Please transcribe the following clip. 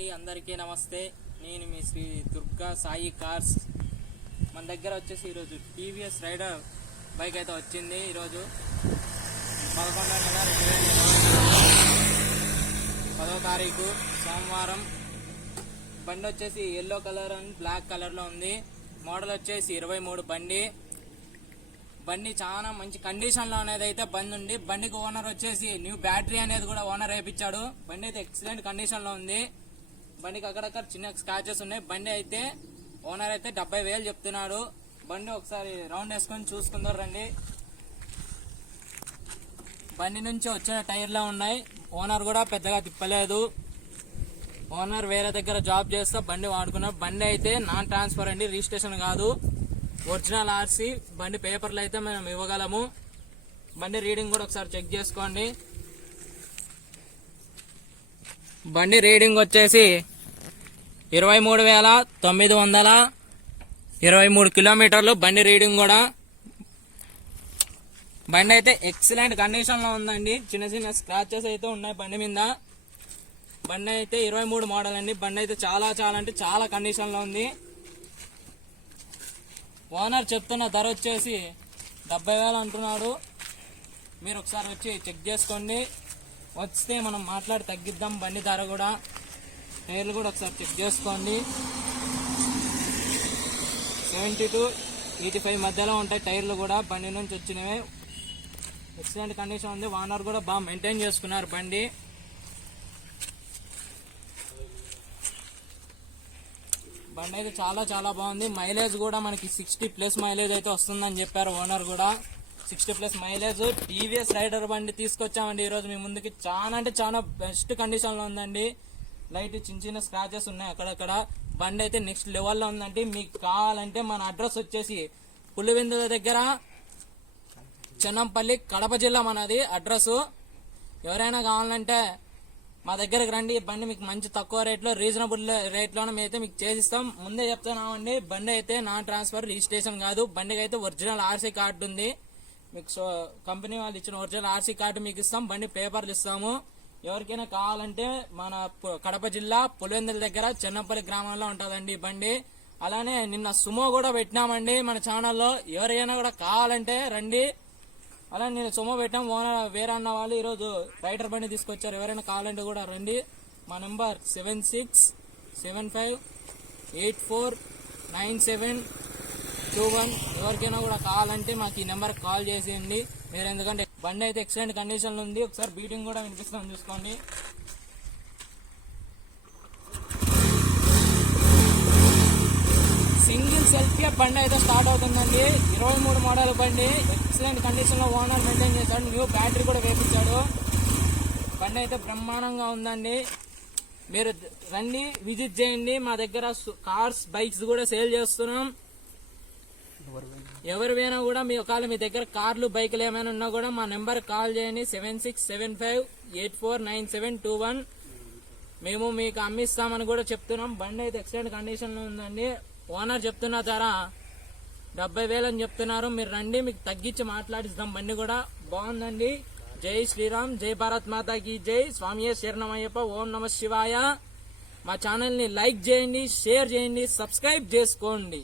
అండి, అందరికీ నమస్తే. నేను మీ శ్రీ దుర్గా సాయి కార్స్. మన దగ్గర వచ్చేసి ఈరోజు టీవీఎస్ రైడర్ బైక్ అయితే వచ్చింది. ఈరోజు 11వ నెల 10వ తారీఖు సోమవారం. బండి వచ్చేసి ఎల్లో కలర్ అండ్ బ్లాక్ కలర్లో ఉంది. మోడల్ వచ్చేసి 23 బండి చాలా మంచి కండిషన్లో అనేది అయితే బండి ఉంది. బండికి ఓనర్ వచ్చేసి న్యూ బ్యాటరీ అనేది కూడా ఓనర్ వేయించాడు. బండి అయితే ఎక్సలెంట్ కండిషన్లో ఉంది. బండికి అక్కడక్కడ చిన్న స్క్రాచెస్ ఉన్నాయి. బండి అయితే ఓనర్ అయితే 70,000 చెప్తున్నాడు. బండి ఒకసారి రౌండ్ వేసుకొని చూసుకుందాం రండి. బండి నుంచి వచ్చిన టైర్లో ఉన్నాయి. ఓనర్ కూడా పెద్దగా తిప్పలేదు. ఓనర్ వేరే దగ్గర జాబ్ చేస్తా బండి వాడుకున్న. బండి అయితే నాన్ ట్రాన్స్ఫర్ అండి, రిజిస్ట్రేషన్ కాదు, ఒరిజినల్ ఆర్సీ. బండి పేపర్లు అయితే మనం ఇవ్వగలము. బండి రీడింగ్ కూడా ఒకసారి చెక్ చేసుకోండి. బండి రీడింగ్ వచ్చేసి 23,923 కిలోమీటర్లు బండి రీడింగ్ కూడా. బండి అయితే ఎక్సలెంట్ కండిషన్ లో ఉందండి. చిన్న చిన్న స్క్రాచెస్ అయితే ఉన్నాయి బండి మీద. బండి అయితే 23 మోడల్ అండి. బండి అయితే చాలా అంటే చాలా కండిషన్ లో ఉంది. ఓనర్ చెప్తున్న ధర వచ్చేసి 70,000 అంటున్నాడు. మీరు ఒకసారి వచ్చి చెక్ చేసుకోండి. వస్తే మనం మాట్లాడి తగ్గిద్దాం బండి ధర కూడా. టైర్లు కూడా ఒకసారి చెక్ చేసుకోండి. 70 to 85 మధ్యలో ఉంటాయి టైర్లు కూడా. బండి నుంచి వచ్చినవి ఎక్సలెంట్ కండిషన్ ఉంది. ఓనర్ కూడా బాగా మెయింటైన్ చేసుకున్నారు బండి. బండి అయితే చాలా బాగుంది. మైలేజ్ కూడా మనకి 60+ మైలేజ్ అయితే వస్తుందని చెప్పారు ఓనర్ కూడా. 60+ మైలేజ్. టీవీఎస్ రైడర్ బండి తీసుకొచ్చామండి ఈరోజు మీ ముందుకి. చాలా బెస్ట్ కండిషన్ లో ఉందండి. లైట్ చిన్న స్క్రాచెస్ ఉన్నాయి అక్కడక్కడ. బండి అయితే నెక్స్ట్ లెవెల్లో ఉందండి. మీకు కావాలంటే మన అడ్రస్ వచ్చేసి పులివెందుల దగ్గర, చెన్నంపల్లి, కడప జిల్లా మనది అడ్రస్. ఎవరైనా కావాలంటే మా దగ్గరకు రండి. బండి మీకు మంచి తక్కువ రేట్లో, రీజనబుల్ రేట్లోనే మేమైతే మీకు చేసిస్తాం. ముందే చెప్తున్నామండి, బండి అయితే నాన్ ట్రాన్స్ఫర్, రిజిస్ట్రేషన్ కాదు. బండికి అయితే ఒరిజినల్ ఆర్సీ కార్డు ఉంది. మీకు కంపెనీ వాళ్ళు ఇచ్చిన ఒరిజినల్ ఆర్సీ కార్డు మీకు ఇస్తాం. బండి పేపర్లు ఇస్తాము. ఎవరికైనా కావాలంటే మన కడప జిల్లా పులివెందుల దగ్గర చెన్నపల్లి గ్రామంలో ఉంటుందండి బండి. అలానే నిన్న సుమో కూడా పెట్టినామండి మన ఛానల్లో. ఎవరైనా కూడా కావాలంటే రండి. అలా నేను సుమో పెట్టాం. ఓనర్ వేరే అన్న వాళ్ళు ఈరోజు రైడర్ బండి తీసుకొచ్చారు. ఎవరైనా కావాలంటే కూడా రండి. మా నెంబర్ 7675849721. ఎవరికైనా కూడా కావాలంటే మాకు ఈ నెంబర్ కాల్ చేసేయండి మీరు. ఎందుకంటే బండి అయితే ఎక్సలెంట్ కండిషన్ లో ఉంది. ఒకసారి బీటింగ్ కూడా వినిపిస్తాం, చూసుకోండి. సింగిల్ సెల్ఫ్ బండి అయితే స్టార్ట్ అవుతుందండి. 23 మోడల్ బండి. ఎక్సలెంట్ కండిషన్ లో ఓనర్ మెయింటైన్ చేశాడు. న్యూ బ్యాటరీ కూడా వేపించాడు. బండి అయితే బ్రహ్మాండంగా ఉందండి. మీరు రండి, విజిట్ చేయండి. మా దగ్గర కార్స్, బైక్స్ కూడా సేల్ చేస్తున్నాం. ఎవరివైనా కూడా మీ ఒకవేళ మీ దగ్గర కార్లు, బైకులు ఏమైనా ఉన్నా కూడా మా నెంబర్ కాల్ చేయండి. 7675849721. మేము మీకు అమ్మిస్తామని కూడా చెప్తున్నాం. బండి అయితే ఎక్సలెంట్ కండిషన్ లో ఉందండి. ఓనర్ చెప్తున్న ధర 70,000 అని చెప్తున్నారు. మీరు రండి, మీకు తగ్గించి మాట్లాడిస్తాం. బండి కూడా బాగుందండి. జై శ్రీరామ్, జై భారత్ మాతాకి జై. స్వామియే శరణమయ్యప్ప, ఓం నమ శివాయ. మా ఛానల్ ని లైక్ చేయండి, షేర్ చేయండి, సబ్స్క్రైబ్ చేసుకోండి.